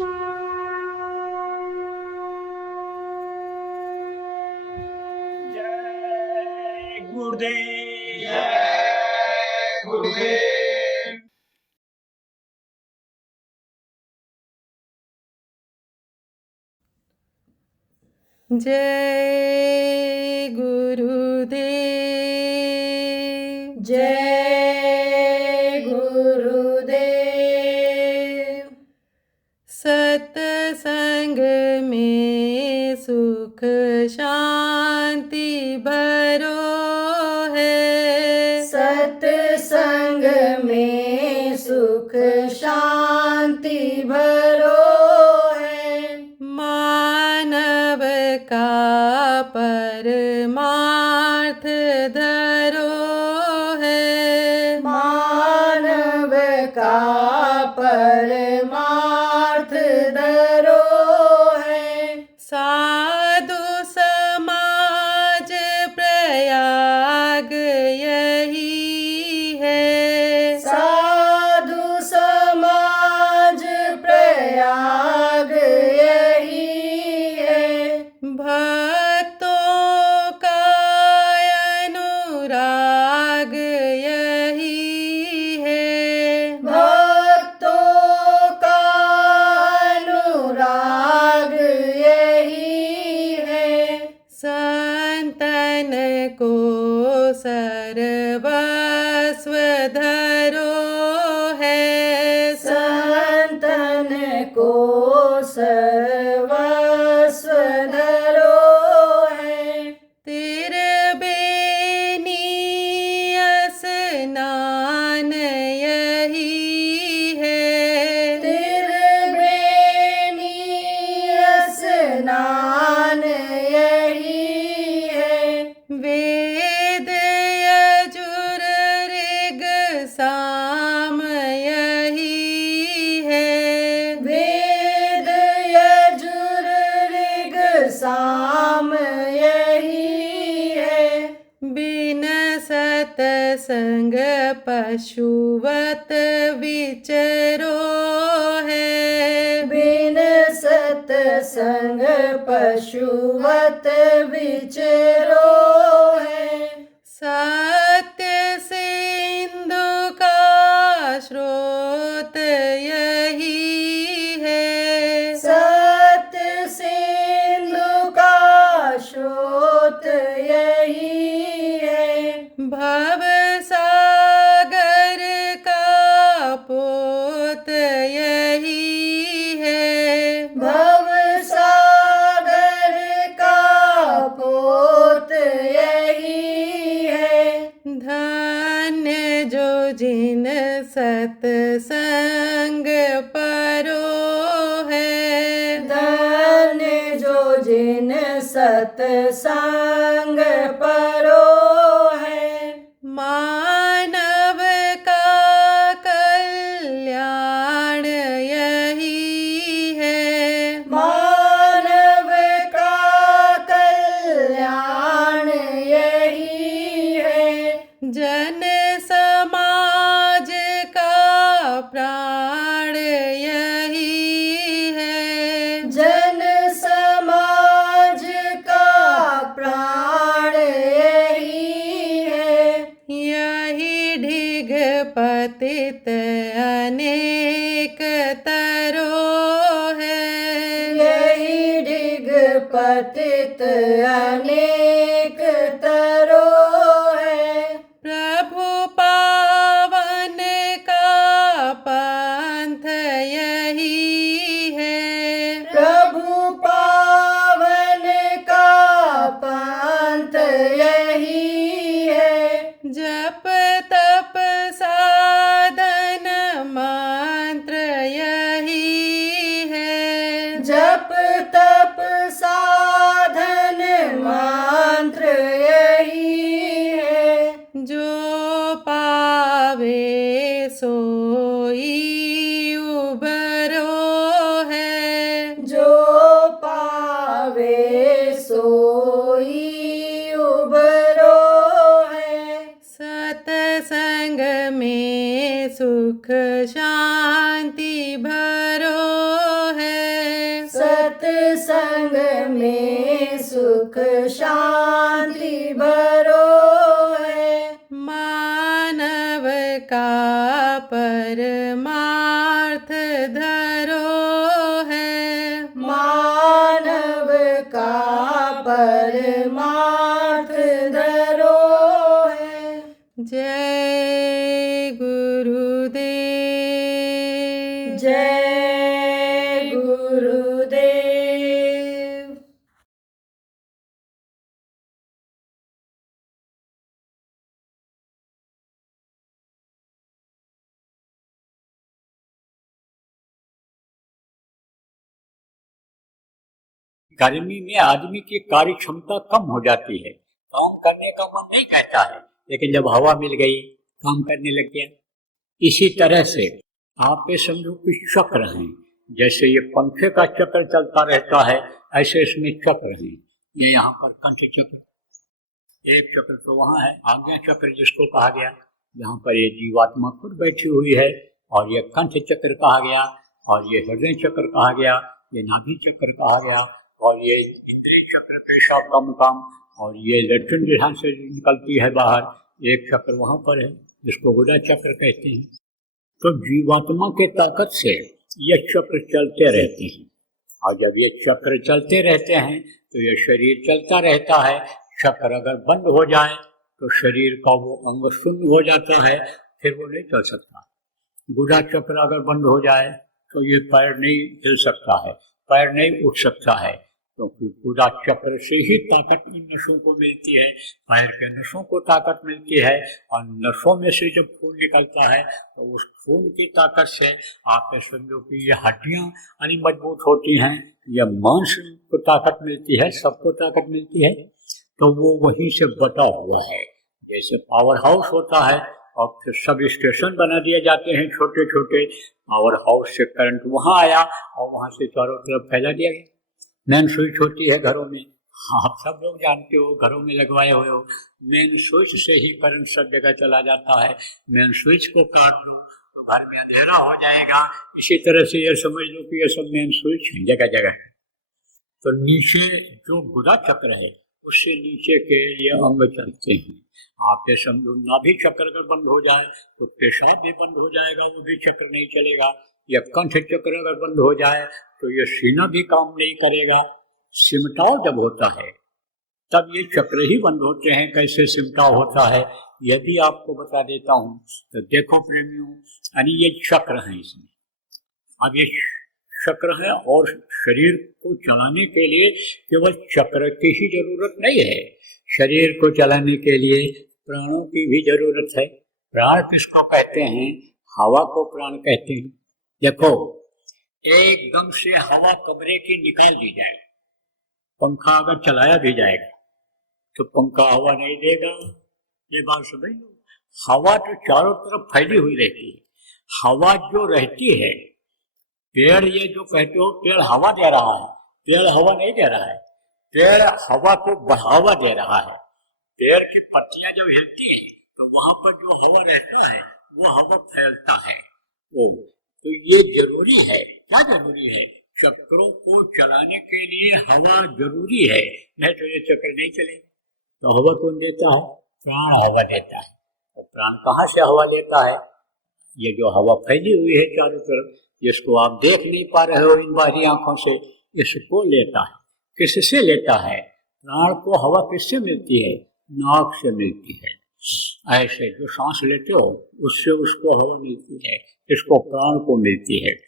जय गुरुदेव। जय गुरुदेव। जय गुरुदेव। जय गुरुदेव। सत्संग में सुख शांति भरो है। सत्संग में सुख शांति भरो है। मानव का परमार्थ धरो है। मानव का परमार्थ धरो है। साधु समाज प्रयाग यही है। साधु समाज प्रयाग यही है। भक्तों का अनुराग यही है। भक्तों का अनुराग यही है। संतन को सर्वस्व धरो है। संतन को सर्वस्व धरो है। त्रिबेनी स्नान यही है। त्रिबेनी स्नान यही है। वेद यजुर ऋग साम यही है। वेद यजुर ऋग साम यही है। बिन सत्संग पशुवत विचरो है। बिन सत्संग पशुवत विचरो है। सत्य सिंधु का स्रोत यही है। सत्य सिंधु का स्रोत यही है। भव सागर का पोत यही है। भव सागर का पोत यही है। धन्य जो जिन सत्संग परो है। धन्य जो जिन सत्संग परो है। मानव का कल्याण यही है। मानव का कल्याण यही है। जन समाज का प्राण यही है। जन समाज का प्राण यही है। यही ढिग पतित अनेक तरो है। यही ढिग पतित अनेक तरो है। प्रभु पावन का पंथ यही है। प्रभु पावन का पंथ यही है। जप तप साधन मंत्र यही है। जप तप साधन मंत्र यही सत्संग में सुख शांति भरो है। मानव का परमार्थ धरो है। मानव का परमार्थ धरो है। जय गुरुदेव। जय गुरुदेव। गर्मी में आदमी की कार्य क्षमता कम हो जाती है, काम करने का मन नहीं कहता है, लेकिन जब हवा मिल गई काम करने लग गया। इसी तरह से आप ये समझो कि चक्र हैं, जैसे ये पंखे का चक्र चलता रहता है, ऐसे इसमें चक्र हैं। ये यहाँ पर कंठ चक्र, एक चक्र तो वहाँ है आज्ञा चक्र जिसको कहा गया, जहाँ पर ये जीवात्मा खुद बैठी हुई है, और ये कंठ चक्र कहा गया, और ये हृदय चक्र कहा गया, ये नाभि चक्र कहा गया, और ये इंद्रिय चक्र पेशाब का मुकाम, और ये लैट्रिन ध्यान से निकलती है बाहर, एक चक्र वहाँ पर है जिसको गुदा चक्र कहते हैं। तो जीवात्मा के ताकत से ये चक्र चलते रहते हैं, और जब ये चक्र चलते रहते हैं तो ये शरीर चलता रहता है। चक्र अगर बंद हो जाए तो शरीर का वो अंग शून्य हो जाता है, फिर वो नहीं चल सकता। गुदा चक्र अगर बंद हो जाए तो ये पैर नहीं हिल सकता है, पैर नहीं उठ सकता है, क्योंकि गुदा चक्र से ही ताकत इन नसों को मिलती है, पैर के नसों को ताकत मिलती है, और नसों में से जब खून निकलता है तो उस खून की ताकत से आप समझो कि ये हड्डियां यानी मजबूत होती हैं, ये मांस को ताकत मिलती है, सबको ताकत मिलती है। तो वो वहीं से बटा हुआ है, जैसे पावर हाउस होता है और फिर सब स्टेशन बना दिए जाते हैं छोटे छोटे, पावर हाउस से करंट वहाँ आया और वहाँ से चारों तरफ फैला दिया गया। मेन स्विच होती है घरों में, आप सब लोग जानते हो, घरों में लगवाए हुए हो, मेन स्विच से ही करंट सब जगह चला जाता है। मेन स्विच को काट दो तो घर में अंधेरा हो जाएगा। इसी तरह से ये समझ लो कि ये सब मेन स्विच है जगह जगह। तो नीचे जो गुदा चक्र है उससे नीचे के ये अंग चलते हैं। आप ये समझो नाभि चक्र अगर बंद हो जाए तो पेशाब भी बंद हो जाएगा, वो भी चक्र नहीं चलेगा। या कंठ चक्र अगर बंद हो जाए तो ये सीना भी काम नहीं करेगा। सिमटाव जब होता है तब ये चक्र ही बंद होते हैं। कैसे सिमटाव होता है यदि आपको बता देता हूँ तो देखो प्रेमियों, यानी ये चक्र हैं इसमें, अब ये चक्र है और शरीर को चलाने के लिए केवल चक्र की ही जरूरत नहीं है, शरीर को चलाने के लिए प्राणों की भी जरूरत है। प्राण किसको कहते हैं? हवा को प्राण कहते हैं। देखो एकदम से हवा कमरे की निकाल दी जाए, पंखा अगर चलाया भी जाएगा तो पंखा हवा नहीं देगा, ये बात समझ लो। हवा तो चारों तरफ फैली हुई रहती है। हवा जो रहती है, पेड़ ये जो कहते हो पेड़ हवा दे रहा है, पेड़ हवा नहीं दे रहा है, पेड़ हवा को बढ़ावा दे रहा है। पेड़ की पत्तियां जब हिलती हैं तो वहां पर जो हवा रहता है वो हवा फैलता है। तो ये जरूरी है। क्या जरूरी है? चक्रों को चलाने के लिए हवा जरूरी है, नहीं तो ये चक्र नहीं चलेगा। तो हवा कौन देता है? प्राण हवा देता है। और प्राण कहाँ से हवा लेता है? ये जो हवा फैली हुई है चारों तरफ, जिसको आप देख नहीं पा रहे हो इन बाहरी आंखों से, इसको लेता है। किससे लेता है? प्राण को हवा किससे मिलती है? नाक से मिलती है। ऐसे जो सांस लेते हो उससे उसको हवा मिलती है, इसको प्राण को मिलती है।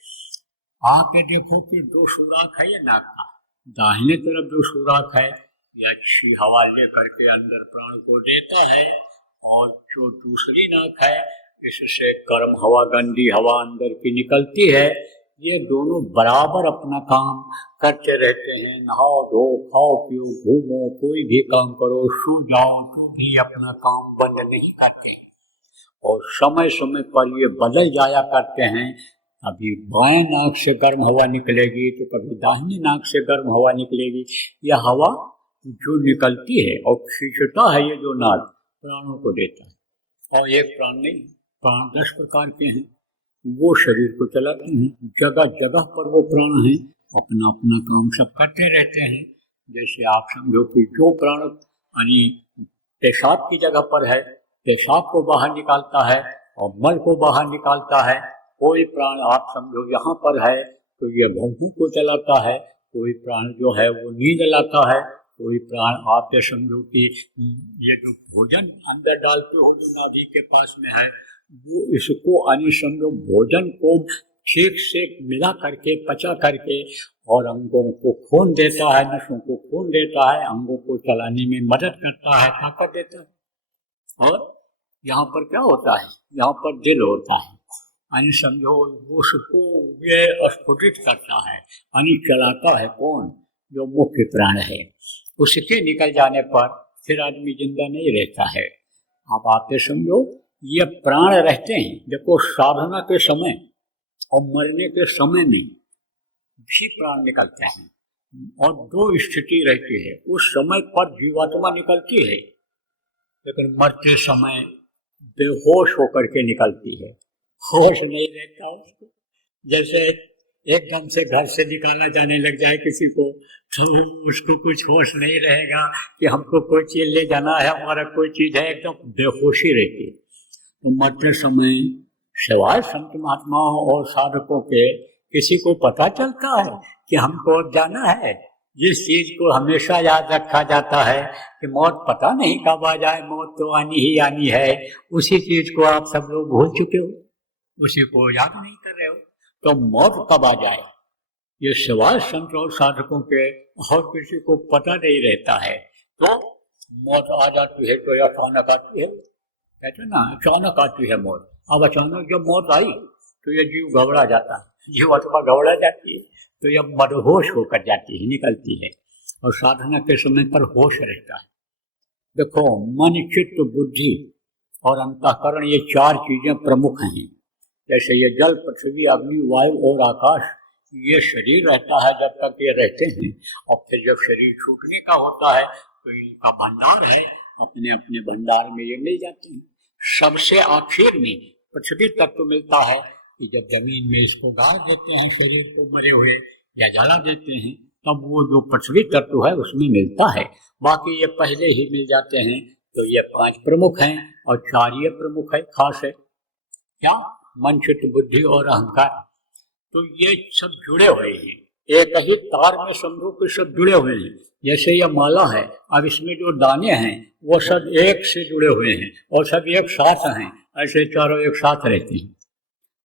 आप ये देखो कि दो सुराख है ये नाक का, दाहिने तरफ जो सुराख है ये अच्छी हवा लेकर के अंदर प्राण को देता है, और जो दूसरी नाक है इससे गर्म हवा गंदी हवा अंदर की निकलती है। ये दोनों बराबर अपना काम करते रहते हैं। नहाओ धो, खाओ पियो, घूमो, कोई भी काम करो, सो जाओ तो भी अपना काम बंद नहीं करते। और समय समय पर ये बदल जाया करते हैं। कभी बाएं नाक से गर्म हवा निकलेगी तो कभी दाहिनी नाक से गर्म हवा निकलेगी। यह हवा जो निकलती है और खींचता है ये जो नाक, प्राणों को देता है। और एक प्राण नहीं, प्राण 10 प्रकार के हैं, वो शरीर को चलाते हैं। जगह जगह पर वो प्राण हैं, अपना अपना काम सब करते रहते हैं। जैसे आप समझो कि जो प्राण यानी पेशाब की जगह पर है, पेशाब को बाहर निकालता है और मल को बाहर निकालता है। कोई प्राण आप समझो यहाँ पर है तो ये भौहों को चलाता है, कोई प्राण जो है वो नींद लाता है, कोई प्राण आप ये समझो कि ये जो भोजन अंदर डालते हो जो नाभि के पास में है वो इसको यानी समझो भोजन को ठीक से मिला करके पचा करके और अंगों को खून देता है, नसों को खून देता है, अंगों को चलाने में मदद करता है, ताकत देता है। और यहाँ पर क्या होता है, यहाँ पर दिल होता है, यानी समझो उसको ये स्फुटित करता है, यानी चलाता है कौन, जो मुख्य प्राण है। उसके निकल जाने पर फिर आदमी जिंदा नहीं रहता है। अब आप ये समझो ये प्राण रहते हैं, देखो साधना के समय और मरने के समय में भी प्राण निकलते हैं और दो स्थिति रहती है। उस समय पर जीवात्मा निकलती है लेकिन मरते समय बेहोश होकर के निकलती है, होश नहीं रहता उसको। जैसे एकदम से घर से निकाला जाने लग जाए किसी को तो उसको कुछ होश नहीं रहेगा कि हमको कोई चीज ले जाना है, हमारा कोई चीज है, एकदम बेहोशी रहती है। तो मरते समय सिवाय संत महात्माओं और साधकों के किसी को पता चलता है कि हमको अब जाना है। जिस चीज को हमेशा याद रखा जाता है कि मौत पता नहीं कब आ जाए, मौत तो आनी ही आनी है, उसी चीज को आप सब लोग भूल चुके हो, उसी को याद नहीं कर रहे हो। तो मौत कब आ जाए ये सिवाय संत और साधकों के और किसी को पता नहीं रहता है। तो मौत आ जाती है तो अचानक आती है, कहते ना अचानक आती है मौत। अब अचानक जब मौत आई तो ये जीव घबरा जाता है, जीव अथवा घबरा जाती है तो यह मदहोश होकर जाती है, निकलती है। और साधना के समय पर होश रहता है। देखो मन, चित्त, बुद्धि और अंतःकरण ये चार चीजें प्रमुख हैं। जैसे ये जल, पृथ्वी, अग्नि, वायु और आकाश, ये शरीर रहता है जब तक ये रहते हैं, और फिर जब शरीर छूटने का होता है तो इनका भंडार है, अपने अपने भंडार में ये मिल जाते हैं। सबसे आखिर में पृथ्वी तत्व मिलता है कि जब जमीन में इसको गाड़ देते हैं शरीर को मरे हुए या जला देते हैं तब वो जो पृथ्वी तत्व है उसमें मिलता है। बाकी ये पहले ही मिल जाते हैं। तो ये पांच प्रमुख हैं और चार ये प्रमुख है, खास है क्या, मन, चित्त, बुद्धि और अहंकार। तो ये सब जुड़े हुए हैं, एक ही तार में समझो कि सब जुड़े हुए हैं। जैसे यह माला है, अब इसमें जो दाने हैं वो सब एक से जुड़े हुए हैं और सब एक साथ हैं, ऐसे चारों एक साथ रहते हैं।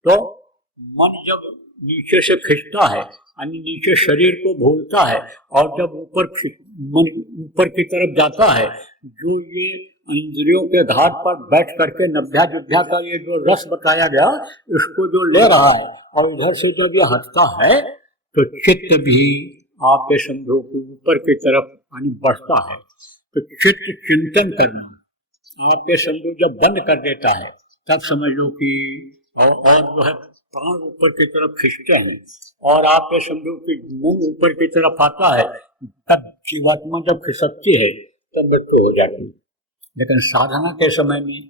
तो मन जब नीचे से खिंचता है यानी नीचे शरीर को भूलता है और जब मन ऊपर की तरफ जाता है, जो ये इंद्रियों के घाट पर बैठ करके नभ्या का ये जो रस बताया गया इसको जो ले रहा है और इधर से जब ये हटता है तो चित्त भी आप ये समझो कि ऊपर की तरफ यानी बढ़ता है। तो चित्त चिंतन करना आप ये समझो जब बंद कर देता है तब समझ लो कि और जो है प्राण ऊपर की तरफ खिंचते हैं और आप ये समझो कि मन ऊपर की तरफ आता है, तब जीवात्मा जब खिसकती है तब मृत्यु हो जाती है। लेकिन साधना के समय में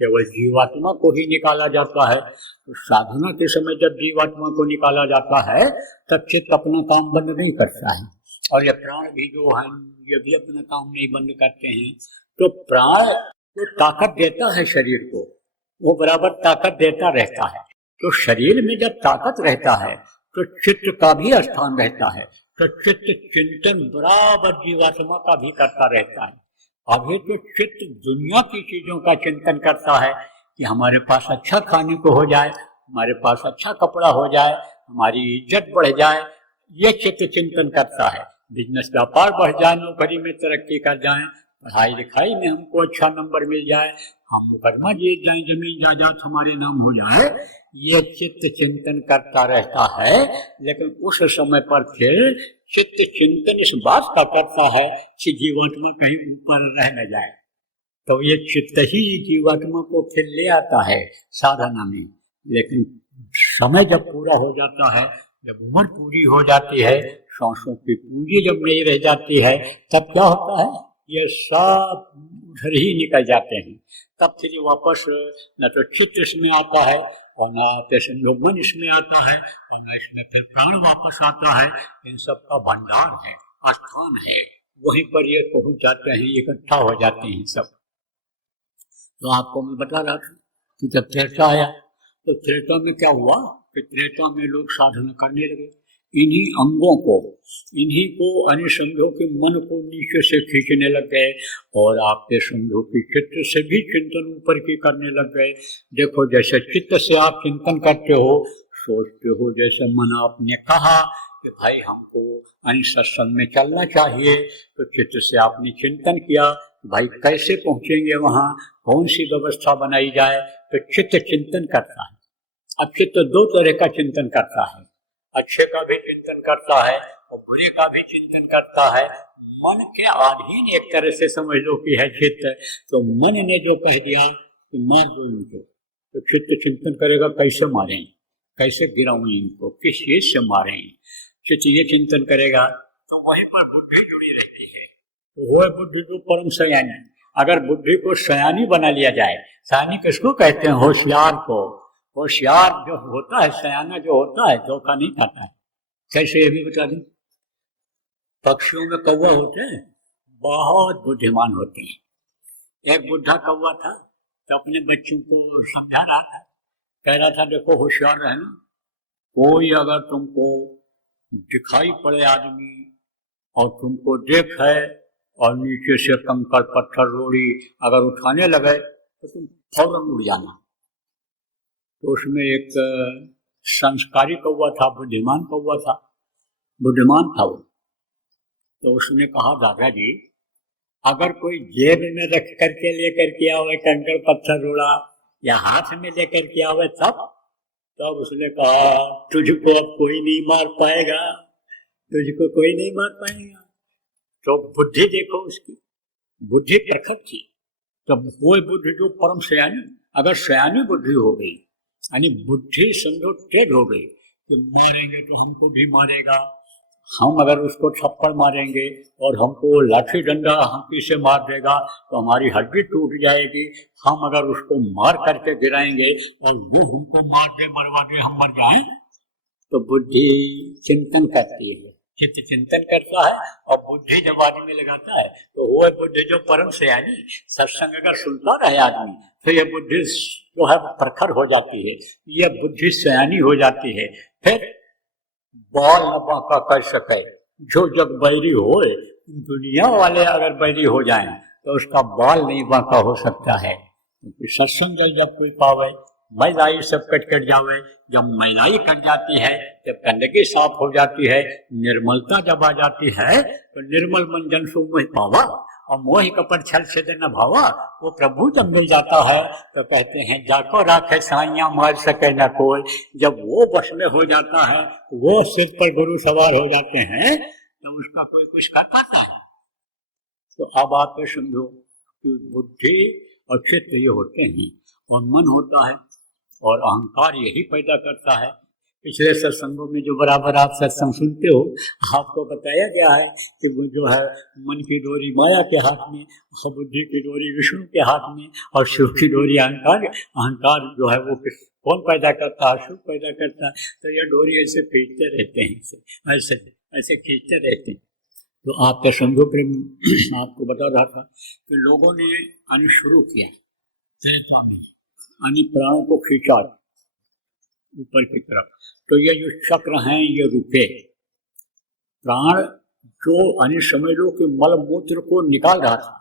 केवल जीवात्मा को ही निकाला जाता है। तो साधना के समय जब जीवात्मा को निकाला जाता है तब चित्त अपना काम बंद नहीं करता है और ये प्राण भी जो है ये भी अपना काम नहीं बंद करते हैं। तो प्राण जो ताकत देता है शरीर को वो बराबर ताकत देता रहता है। तो शरीर में जब ताकत रहता है तो चित्त का भी स्थान रहता है, तो चित्त चिंतन बराबर जीवात्मा का भी करता रहता है। अभी तो चित्त दुनिया की चीजों का चिंतन करता है कि हमारे पास अच्छा खाने को हो जाए, हमारे पास अच्छा कपड़ा हो जाए, हमारी इज्जत बढ़ जाए, ये चित्त चिंतन करता है। बिजनेस व्यापार बढ़ जाए, नौकरी में तरक्की कर जाए, पढ़ाई लिखाई में हमको अच्छा नंबर मिल जाए, हम मुकदमा जीत जाए, जमीन जायदाद हमारे नाम हो जाए, ये चित्त चिंतन करता रहता है। लेकिन उस समय पर फिर चित्त चिंतन इस बात का करता है कि जीवात्मा कहीं ऊपर रह न जाए। तो ये चित्त ही जीवात्मा को फिर ले आता है साधना में। लेकिन समय जब पूरा हो जाता है, जब उम्र पूरी हो जाती है, सांसों की पूंजी जब नहीं रह जाती है, तब क्या होता है, ये सब उधर ही निकल जाते हैं। तब फिर वापस न तो चित्त इसमें आता है और ना आते समझो मन इसमें आता है, और ना इसमें फिर प्राण वापस आता है। इन सब का भंडार है, स्थान है, वहीं पर ये पहुंच जाते हैं, इकट्ठा हो जाते हैं सब। तो आपको मैं बता रहा था कि जब त्रेता आया तो त्रेता में क्या हुआ कि त्रेता में लोग साधना करने लगे, इन्हीं अंगों को, इन्हीं को समझो कि मन को नीचे से खींचने लग गए, और आपके समझो कि चित्त से भी चिंतन ऊपर की करने लग गए। देखो जैसे चित्त से आप चिंतन करते हो, सोचते हो, जैसे मन आपने कहा कि भाई हमको सत्संग में चलना चाहिए, तो चित्त से आपने चिंतन किया भाई कैसे पहुंचेंगे वहाँ, कौन सी व्यवस्था बनाई जाए, तो चित्त चिंतन करता है। अब चित्त दो तरह का चिंतन करता है, अच्छे का भी चिंतन करता है और बुरे का भी चिंतन करता है। मन के अधीन एक तरह से समझ लो कि है चित्त। तो मन ने जो कह दिया कि मार दो इनको, तो चित्त चिंतन करेगा कैसे मारें, कैसे गिराऊं इनको, किस चीज से मारें। चित्त ये चिंतन करेगा तो वहीं पर बुद्धि जुड़ी रहती है। तो वो बुद्धि जो परम सयानी, अगर बुद्धि को सयानी बना लिया जाए, सयानी किसको कहते हैं, होशियार को। होशियार जो होता है, सयाना जो होता है, धोखा नहीं खाता है। कैसे ये भी बता दें, पक्षियों में कौवा होते हैं, बहुत बुद्धिमान होते हैं। एक बुढ़ा कौवा था तो अपने बच्चों को समझा रहा था, कह रहा था देखो होशियार रहना, कोई अगर तुमको दिखाई पड़े आदमी और तुमको देख है और नीचे से कंकड़ पत्थर रोड़ी अगर उठाने लगे तो तुम फौरन उड़ जाना। तो उसमें एक संस्कारी कौवा था, बुद्धिमान कौवा था, बुद्धिमान था वो। तो उसने कहा दादाजी अगर कोई जेब में रख करके लेकर के आवे कंकड़ पत्थर रोड़ा या हाथ में लेकर के आवे तब उसने कहा तुझको अब कोई नहीं मार पाएगा, तुझको कोई नहीं मार पाएगा। तो बुद्धि देखो उसकी, बुद्धि प्रखर थी। तब वो बुद्धि जो परम सयानी, अगर सयानी बुद्धि हो गई, यानी बुद्धि समझो तेज हो गई कि मारेंगे तो हमको भी मारेगा, हम अगर उसको थप्पड़ मारेंगे और हमको लाठी डंडा हंकी से मार देगा तो हमारी हड्डी टूट जाएगी, हम अगर उसको मार करके गिराएंगे और वो हमको मार दे, मरवा दे, हम मर जाएं। तो बुद्धि चिंतन करती है, चित्त चिंतन करता है, और बुद्धि जब आदमी लगाता है तो वो बुद्धि जो परम सयानी, सत्संग अगर सुनता रहे आदमी तो ये बुद्धि जो है प्रखर हो जाती है, ये बुद्धि सयानी हो जाती है। फिर बाल न बांका कर सके, जो जग बैरी होए, दुनिया वाले अगर बैरी हो जाएं तो उसका बाल नहीं बांका हो सकता है। क्योंकि सत्संग जब कोई पावे, मैलाई सब कट जावे, जब मैलाई कट जाती है, जब गंदगी साफ हो जाती है, निर्मलता जब आ जाती है, तो निर्मल मन जन सो मोह पावा, और मोह कपट छल से न भावा। वो प्रभु जब मिल जाता है तो कहते हैं जाको राखे साइया मार सके न कोई। जब वो वश में हो जाता है, वो सिर पर गुरु सवार हो जाते हैं, तो उसका कोई कुछ कर पाता है। तो अब आप समझो कि बुद्धि और चित्त ये होते हैं, और मन होता है, और अहंकार यही पैदा करता है। पिछले सत्संगों में जो बराबर आप सत्संग सुनते हो, आपको बताया गया है कि वो जो है मन की डोरी माया के हाथ में, और बुद्धि की डोरी विष्णु के हाथ में, और शिव की डोरी अहंकार। अहंकार जो है वो कौन पैदा करता है, शिव पैदा करता है। तो ये डोरी ऐसे खींचते रहते हैं, ऐसे ऐसे खींचते रहते हैं। तो आपका समझो प्रेम, आपको बता रहा था कि लोगों ने शुरू किया त्रेता में, प्राणों को खींचा ऊपर की तरफ। तो ये जो चक्र हैं ये रुके, प्राण जो समझ लो कि मल मूत्र को निकाल रहा था,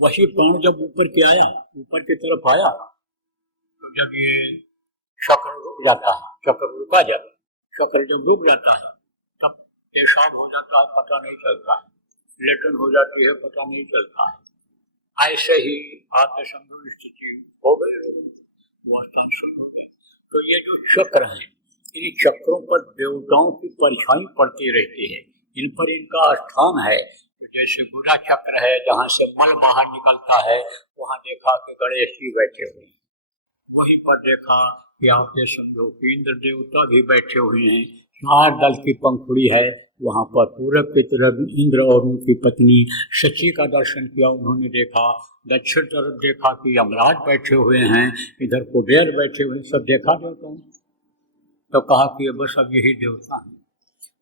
वही प्राण जब ऊपर के आया, ऊपर की तरफ आया, तो जब ये चक्र रुक जाता है, चक्र रुका, जब चक्र जब रुक जाता है तब पेशाब हो जाता है, पता नहीं चलता है, लेटन हो जाती है, पता नहीं चलता है। ऐसे ही आत्म समझो स्थिति हो गई, वो स्थान शुद्ध हो गए। तो ये जो चक्र हैं, इन चक्रों पर देवताओं की परछाई पड़ती रहती है, इन पर इनका स्थान है। तो जैसे बुरा चक्र है, जहाँ से मल बाहर निकलता है, वहाँ देखा कि गणेश जी बैठे हुए हैं, वहीं पर देखा कि आपके समझो कि इंद्र देवता भी बैठे हुए हैं, 4 दल की पंखुड़ी है, वहाँ पर पूरब की तरफ इंद्र और उनकी पत्नी शची का दर्शन किया। उन्होंने देखा दक्षिण तरफ देखा कि यमराज बैठे हुए हैं, इधर कुबेर बैठे हुए हैं, सब देखा देवताओं। तो कहा कि बस अब यही देवता है।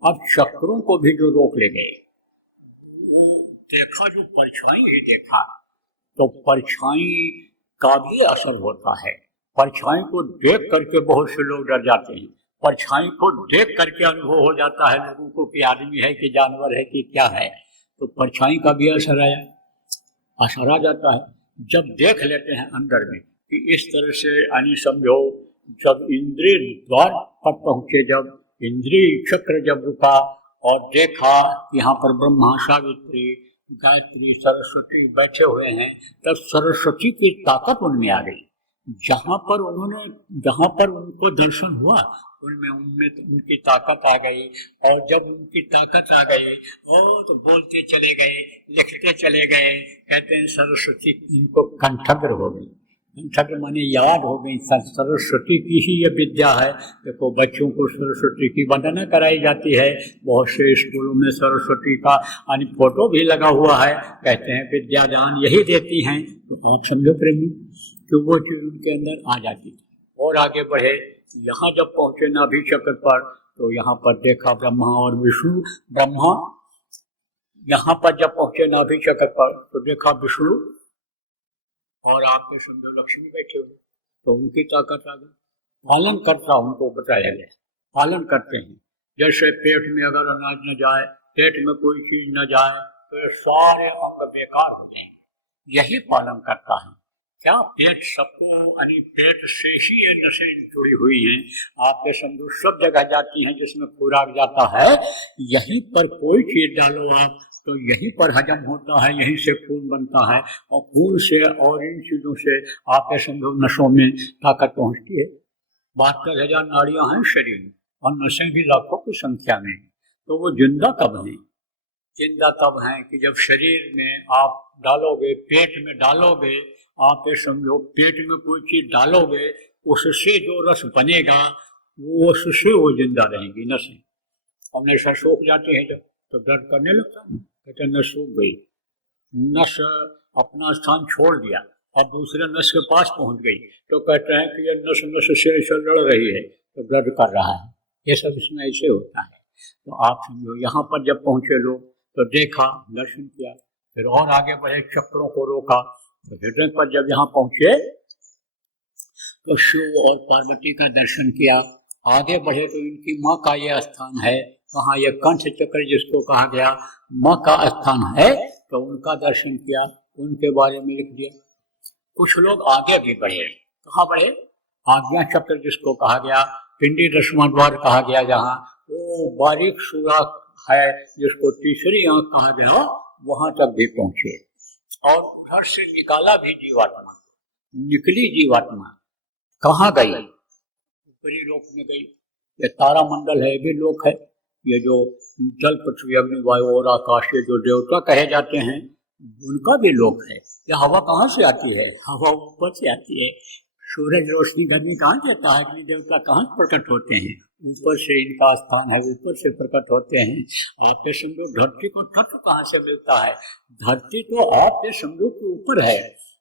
अब चक्रों को भी जो रोक ले गए, वो देखा जो परछाई ही देखा, तो परछाई का भी असर होता है। परछाई को देख करके बहुत से लोग डर जाते हैं। परछाई को देख करके अनुभव हो जाता है लोगों को कि आदमी है कि जानवर है कि क्या है। तो परछाई का भी असर आ जाता है। जब देख लेते हैं अंदर में कि इस तरह से यानी समझो, जब इंद्रिय द्वार पर पहुंचे, जब इंद्रिय चक्र जब रुका और देखा यहाँ पर ब्रह्मा, सावित्री, गायत्री, सरस्वती बैठे हुए हैं, तब सरस्वती की ताकत उनमें आ गई। जहाँ पर उनको दर्शन हुआ उनमें तो उनकी ताकत आ गई। और जब उनकी ताकत आ गई तो बोलते चले गए, लिखते चले गए। कहते हैं सरस्वती इनको कंठग्र हो गई। कंठग्र माने याद हो गई। सरस्वती की ही ये विद्या है। देखो बच्चों को सरस्वती की वंदना कराई जाती है। बहुत से स्कूलों में सरस्वती का फोटो भी लगा हुआ है। कहते हैं विद्या दान यही देती हैं। तो आप समझो प्रेमी कि वो चीज उनके अंदर आ जाती है। और आगे बढ़े, यहाँ जब पहुंचे नाभि चक्र पर, तो यहाँ पर देखा ब्रह्मा और विष्णु। ब्रह्मा यहाँ पर जब पहुंचे नाभि चक्र पर, तो देखा विष्णु और आपके समझो लक्ष्मी बैठे हुए। तो उनकी ताकत आ गई। पालन करता उनको बताया गया, पालन करते हैं। जैसे पेट में अगर अनाज न जाए, पेट में कोई चीज न जाए, तो ये सारे अंग बेकार हो जाएंगे। यही पालन करता है। क्या पेट सबको पेट से ही ये नसें जुड़ी हुई हैं। आपके समझो सब जगह जाती हैं जिसमें खुराक जाता है। यहीं पर कोई चीज डालो आप, तो यहीं पर हजम होता है, यहीं से खून बनता है। और खून से और इन चीजों से आपके समझो नसों में ताकत पहुंचती है। 72,000 नाड़ियां हैं शरीर में और नसें भी लाखों की संख्या में। तो वो जिंदा कब हैं? जिंदा तब हैं कि जब शरीर में आप डालोगे, पेट में डालोगे, आप ये समझो पेट में कोई चीज डालोगे, उससे जो रस बनेगा वो उससे वो जिंदा रहेंगी नसें। अब नशा सूख जाते हैं जब, तो दर्द करने लगता है। कहते हैं नस सूख गई, नस अपना स्थान छोड़ दिया और दूसरे नस के पास पहुंच गई, तो कहते हैं कि ये नस से लड़ रही है, तो दर्द कर रहा है। ये सब इसमें ऐसे होता है। तो आप समझो यहाँ पर जब पहुंचे लोग, तो देखा, दर्शन किया, फिर और आगे बढ़े, चक्रों को रोका। तो हृदय पर जब यहाँ पहुंचे, तो शिव और पार्वती का दर्शन किया। आगे बढ़े तो इनकी माँ का यह स्थान है। कहाँ? ये कंठ चक्र जिसको कहा गया माँ का स्थान है। तो उनका दर्शन किया, उनके बारे में लिख दिया। कुछ लोग आगे भी बढ़े। कहाँ बढ़े? आज्ञा चक्र जिसको कहा गया, पिंडी दशमा द्वार कहा गया, जहाँ वो बारीक सुराख है जिसको तीसरी आंख कहा गया, वहां तक भी पहुंचे। और उधर से निकाला भी जीवात्मा, निकली जीवात्मा। कहाँ गई? ऊपरी लोक में गई। ये तारा मंडल है, ये भी लोक है। ये जो जल, पृथ्वी, अग्नि, वायु और आकाश के जो देवता कहे जाते हैं, उनका भी लोक है। ये हवा कहाँ से आती है? हवा ऊपर से आती है। सूरज रोशनी गर्मी कहाँ देता है? अग्नि देवता कहाँ प्रकट होते हैं? ऊपर से इनका स्थान है, ऊपर से प्रकट होते हैं। आपके समझो धरती को तत्व कहाँ से मिलता है? धरती तो आपके समझो के ऊपर है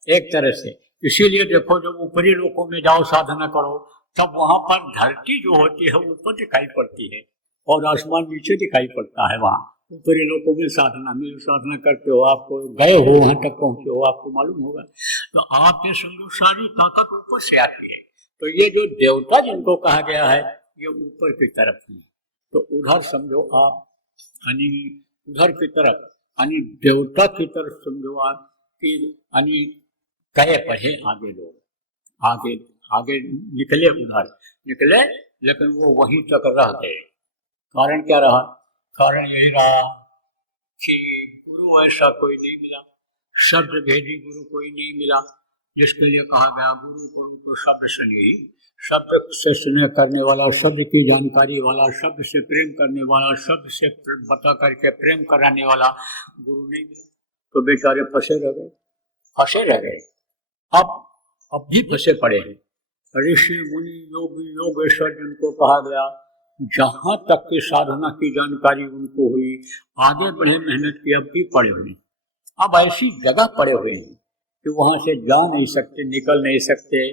एक तरह से। इसीलिए देखो, जब ऊपरी लोकों में जाओ साधना करो, तब वहां पर धरती जो होती है ऊपर दिखाई पड़ती है और आसमान नीचे दिखाई पड़ता है। वहाँ ऊपरी लोकों में साधना करते हो, आपको गए हो, वहां तक पहुंचे हो, आपको मालूम होगा। तो आपके समझो सारी ताकत ऊपर से आती है। तो ये जो देवता जिनको कहा गया है, ये ऊपर की तरफ है। तो उधर समझो आप उधर की तरफ देवता की तरफ समझो आप कि गए पढ़े आगे लोग, आगे निकले, उधर निकले, लेकिन वो वहीं तक रह गए। कारण क्या रहा? कारण यही रहा कि गुरु ऐसा कोई नहीं मिला, शब्द भेदी गुरु कोई नहीं मिला, जिसके लिए कहा गया गुरु करो तो शब्द सुनिए ही। शब्द से स्नेह करने वाला, शब्द की जानकारी वाला, शब्द से प्रेम करने वाला, शब्द से बता करके प्रेम कराने वाला गुरु नहीं मिला। तो बेचारे फंसे रह गए। अब भी फंसे पड़े हैं। ऋषि मुनि योगी योगेश्वर जिनको कहा गया, जहां तक की साधना की जानकारी उनको हुई, आगे बढ़े, मेहनत की, अब भी पड़े हुए, अब ऐसी जगह पड़े हुए हैं कि वहां से जा नहीं सकते, निकल नहीं सकते,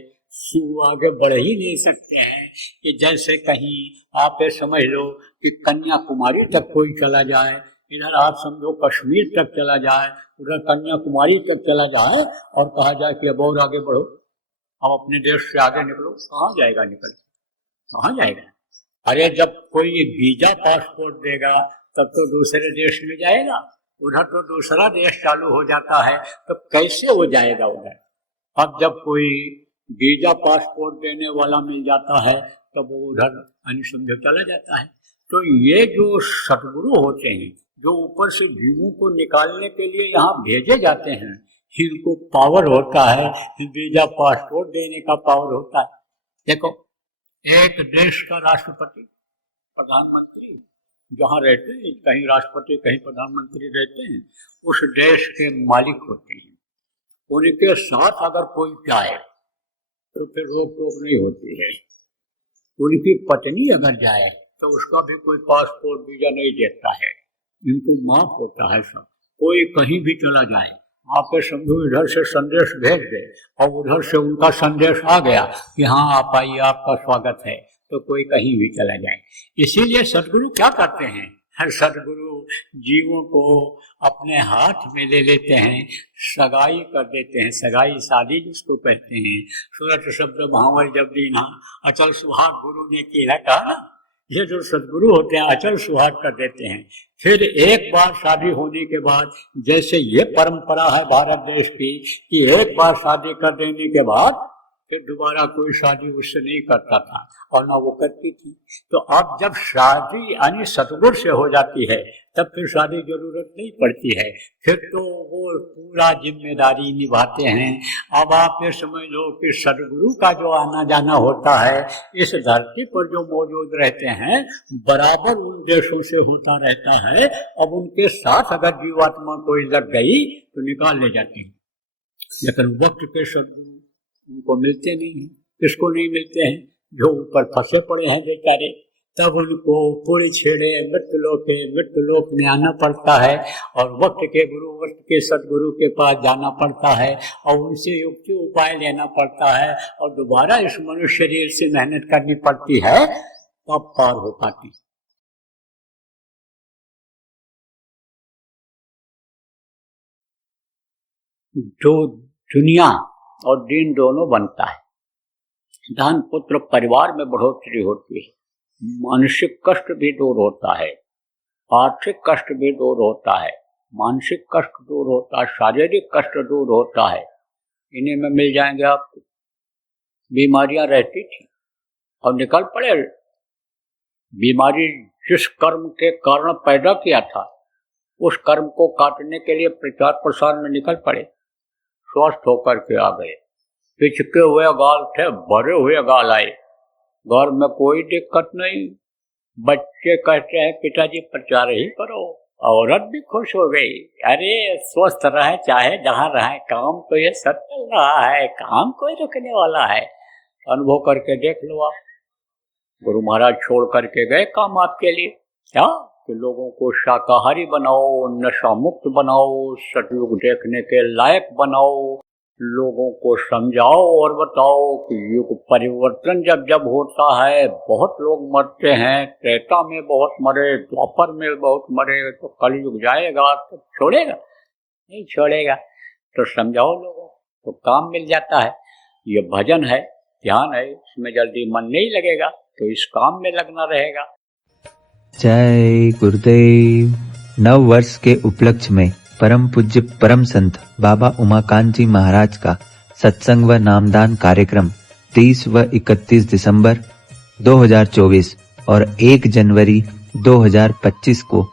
आगे बढ़ ही नहीं सकते हैं। कि जैसे कहीं आप ये समझ लो कि कन्याकुमारी तक कोई चला जाए, इधर आप समझो कश्मीर तक चला जाए, उधर कन्याकुमारी तक चला जाए और कहा जाए कि अब और आगे बढ़ो, अब अपने देश से आगे निकलो, कहाँ जाएगा निकल, कहाँ जाएगा? अरे जब कोई वीजा पासपोर्ट देगा तब तो दूसरे देश में जाएगा, उधर तो दूसरा देश चालू हो जाता है, तो कैसे वो जाएगा उधर? अब जब कोई वीजा पासपोर्ट देने वाला मिल जाता है तब वो उधर अनुसंध चला जाता है। तो ये जो सद्गुरु होते हैं, जो ऊपर से जीवों को निकालने के लिए यहाँ भेजे जाते हैं, इनको पावर होता है, वीजा पासपोर्ट देने का पावर होता है। देखो, एक देश का राष्ट्रपति, प्रधानमंत्री जहाँ रहते हैं, कहीं राष्ट्रपति कहीं प्रधानमंत्री रहते हैं, उस देश के मालिक होते हैं। उनके साथ अगर कोई जाए तो फिर रोक टोक नहीं होती है। उनकी पत्नी अगर जाए तो उसका भी कोई पासपोर्ट वीजा नहीं देता है, इनको माफ होता है सब। कोई कहीं भी चला जाए, आपके समझो इधर से संदेश भेज दे और उधर से उनका संदेश आ गया कि हाँ आप आइए, आपका स्वागत है, तो कोई कहीं भी चला जाए। इसीलिए सद्गुरु क्या करते हैं, हर सद्गुरु जीवों को अपने हाथ में ले लेते हैं, सगाई कर देते हैं, सगाई शादी जिसको कहते हैं। सूरत शब्द भावर जब दीना अचल सुहाग गुरु ने किया, कहा ना, ये जो सद्गुरु होते हैं अचल सुहाग कर देते हैं। फिर एक बार शादी होने के बाद, जैसे ये परंपरा है भारत देश की कि एक बार शादी कर देने के बाद फिर दोबारा कोई शादी उससे नहीं करता था और ना वो करती थी। तो अब जब शादी यानी सतगुरु से हो जाती है तब फिर शादी जरूरत नहीं पड़ती है, फिर तो वो पूरा जिम्मेदारी निभाते हैं। अब आप ये समझ लो कि सदगुरु का जो आना जाना होता है इस धरती पर जो मौजूद रहते हैं, बराबर उन देशों से होता रहता है। अब उनके साथ अगर जीवात्मा कोई लग गई तो निकाल ले जाती है, लेकिन वक्त के सदगुरु उनको मिलते नहीं हैं। किसको नहीं मिलते हैं? जो ऊपर फंसे पड़े हैं बेचारे, तब उनको पूरी छेड़े मृत्युलोक में आना पड़ता है और वक्त के गुरु, वक्त के सदगुरु के पास जाना पड़ता है और उनसे युक्ति उपाय लेना पड़ता है और दोबारा इस मनुष्य शरीर से मेहनत करनी पड़ती है, तब पार हो पाती। जो दुनिया और दीन दोनों बनता है, धन पुत्र परिवार में बढ़ोतरी होती है, मानसिक कष्ट भी दूर होता है, आर्थिक कष्ट भी दूर होता है, मानसिक कष्ट दूर होता है, शारीरिक कष्ट दूर होता है। इन्हीं में मिल जाएंगे आपको। बीमारियां रहती थी और निकल पड़े। बीमारी जिस कर्म के कारण पैदा किया था उस कर्म को काटने के लिए प्रचार प्रसार में निकल पड़े, स्वस्थ होकर के आ गए। पिचके हुए गाल थे, भरे हुए गाल आए, घर में कोई दिक्कत नहीं। बच्चे कहते हैं पिताजी प्रचार ही करो, औरत भी खुश हो गई, अरे स्वस्थ रहे चाहे जहाँ रहे, काम तो ये सब चल रहा है, काम कोई रुकने वाला है। अनुभव करके देख लो आप। गुरु महाराज छोड़ करके गए काम आपके लिए, क्या कि लोगों को शाकाहारी बनाओ, नशा मुक्त बनाओ, सतयुग देखने के लायक बनाओ, लोगों को समझाओ और बताओ कि युग परिवर्तन जब जब होता है बहुत लोग मरते हैं, त्रेता में बहुत मरे, द्वापर में बहुत मरे, तो कलयुग जाएगा तो छोड़ेगा नहीं, छोड़ेगा तो समझाओ लोगों तो काम मिल जाता है। ये भजन है, ध्यान है, इसमें जल्दी मन नहीं लगेगा तो इस काम में लगना रहेगा। जय गुरुदेव। नव वर्ष के उपलक्ष्य में परम पूज्य परम संत बाबा उमाकांत जी महाराज का सत्संग व नामदान कार्यक्रम 30 व 31 दिसंबर 2024 और 1 जनवरी 2025 को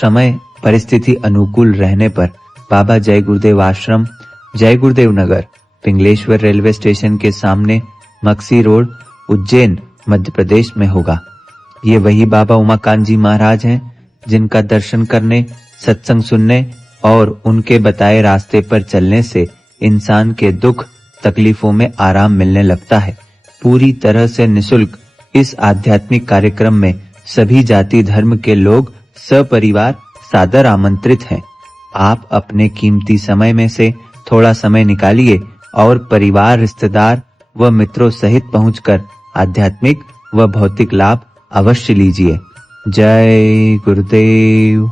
समय परिस्थिति अनुकूल रहने पर बाबा जय गुरुदेव आश्रम, जय गुरुदेव नगर, पिंगलेश्वर रेलवे स्टेशन के सामने, मक्सी रोड, उज्जैन, मध्य प्रदेश में होगा। ये वही बाबा उमाकांत जी महाराज हैं जिनका दर्शन करने, सत्संग सुनने और उनके बताए रास्ते पर चलने से इंसान के दुख तकलीफों में आराम मिलने लगता है। पूरी तरह से निशुल्क इस आध्यात्मिक कार्यक्रम में सभी जाति धर्म के लोग सपरिवार सादर आमंत्रित हैं। आप अपने कीमती समय में से थोड़ा समय निकालिए और परिवार, रिश्तेदार व मित्रों सहित पहुंचकर आध्यात्मिक व भौतिक लाभ अवश्य लीजिए। जय गुरुदेव।